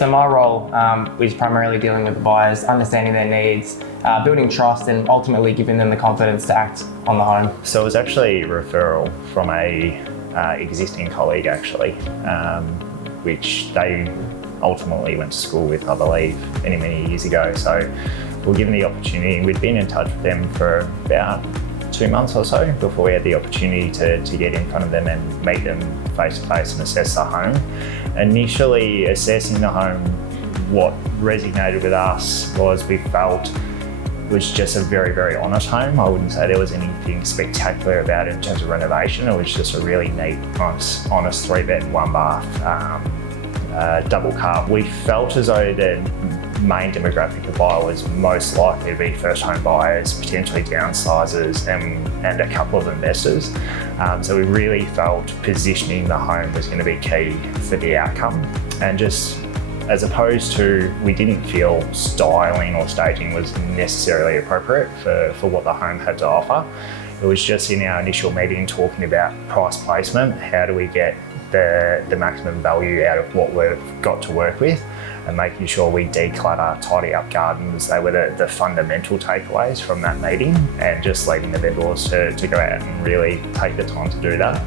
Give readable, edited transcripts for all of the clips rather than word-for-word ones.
So my role is primarily dealing with the buyers, understanding their needs, building trust and ultimately giving them the confidence to act on the home. So it was actually a referral from a existing colleague actually, which they ultimately went to school with, I believe, many years ago. So we were given the opportunity. We'd been in touch with them for about 2 months or so before we had the opportunity to get in front of them and meet them face to face and assess the home. Initially assessing the home, what resonated with us was we felt it was just a very honest home. I wouldn't say there was anything spectacular about it in terms of renovation. It was just a really neat, honest 3-bed, 1-bath, double car. We felt as though the main demographic of buyer was most likely to be first home buyers, potentially downsizers and a couple of investors. So we really felt positioning the home was going to be key for the outcome. And just as opposed to, we didn't feel styling or staging was necessarily appropriate for what the home had to offer. It was just in our initial meeting talking about price placement, how do we get the maximum value out of what we've got to work with, and making sure we declutter, tidy up gardens. They were the fundamental takeaways from that meeting, and just leaving the vendors to go out and really take the time to do that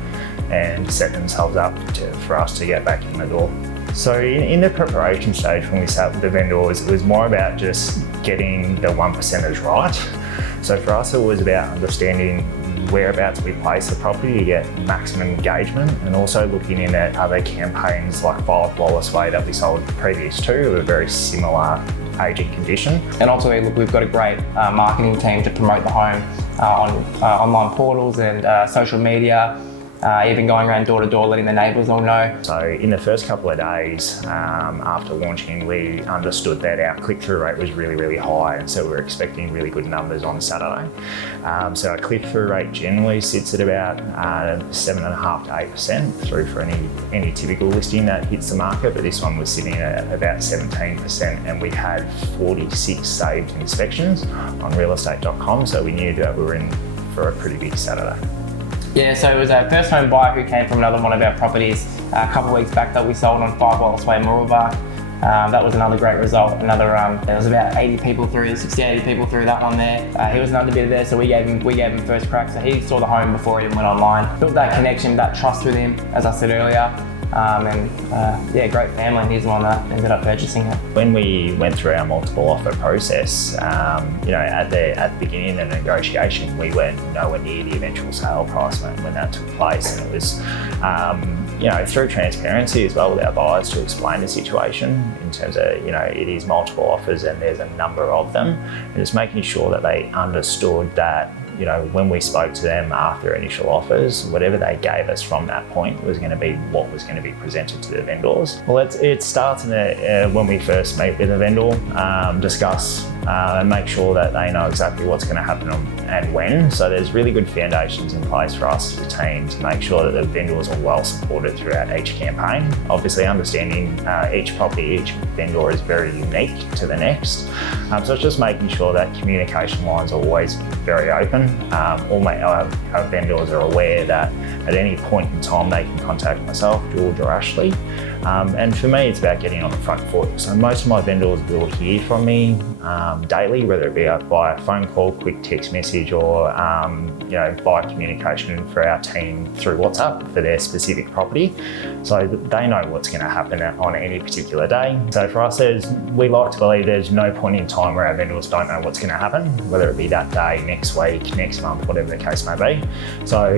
and set themselves up for us to get back in the door. So in the preparation stage, when we sat with the vendors, it was more about just getting the 1%ers right. So for us, it was about understanding whereabouts we place the property to get maximum engagement, and also looking in at other campaigns like Violet Wallace Way that we sold previous to, a very similar aging condition. And ultimately, look, we've got a great marketing team to promote the home on online portals and social media, even going around door to door, letting the neighbours all know. So in the first couple of days after launching, we understood that our click-through rate was really high, and so we were expecting really good numbers on Saturday. So our click-through rate generally sits at about 7.5% to 8% through for any typical listing that hits the market, but this one was sitting at about 17%, and we had 46 saved inspections on realestate.com, so we knew that we were in for a pretty big Saturday. Yeah, so it was a first home buyer who came from another one of our properties a couple of weeks back that we sold on 5 Wallace Way, Moorooka. That was another great result. There was about 80 people through, 60, 80 people through that one there. He was another bit there, so we gave him first crack. So he saw the home before he went online. Built that connection, that trust with him, as I said earlier. Yeah, great family. He's the one that ended up purchasing it. When we went through our multiple offer process, at the beginning of the negotiation, we were nowhere near the eventual sale price when that took place, and it was, through transparency as well with our buyers to explain the situation in terms of, it is multiple offers and there's a number of them, and just making sure that they understood that, when we spoke to them after initial offers, whatever they gave us from that point was going to be what was going to be presented to the vendors. Well, it starts when we first meet with a vendor, discuss and make sure that they know exactly what's going to happen and when. So there's really good foundations in place for us as a team to make sure that the vendors are well supported throughout each campaign. Obviously understanding each property, each vendor is very unique to the next. So it's just making sure that communication lines are always very open. All our vendors are aware that at any point in time they can contact myself, George or Ashley. And for me, it's about getting on the front foot. So most of my vendors will hear from me daily, whether it be by a phone call, quick text message, or by communication for our team through WhatsApp for their specific property. So they know what's going to happen on any particular day. So for us, we like to believe there's no point in time where our vendors don't know what's going to happen, whether it be that day, next week, next month, whatever the case may be. So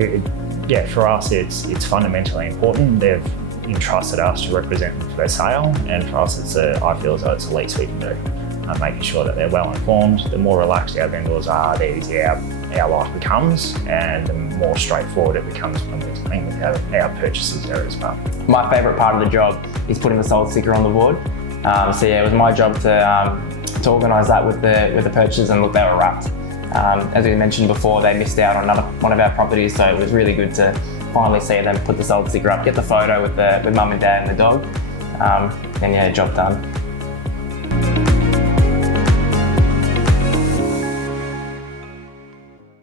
yeah, for us, it's fundamentally important. They've entrusted us to represent them for their sale, and for us, I feel as though it's the least we can do. Making sure that they're well informed. The more relaxed our vendors are, the easier our life becomes, and the more straightforward it becomes when we're dealing with our purchases there as well. My favourite part of the job is putting the sold sticker on the board. So yeah, it was my job to organise that with the purchasers, and look, they were wrapped. As we mentioned before, they missed out on one of our properties, so it was really good to finally see them put the sold sticker up, get the photo with mum and dad and the dog, and yeah, job done.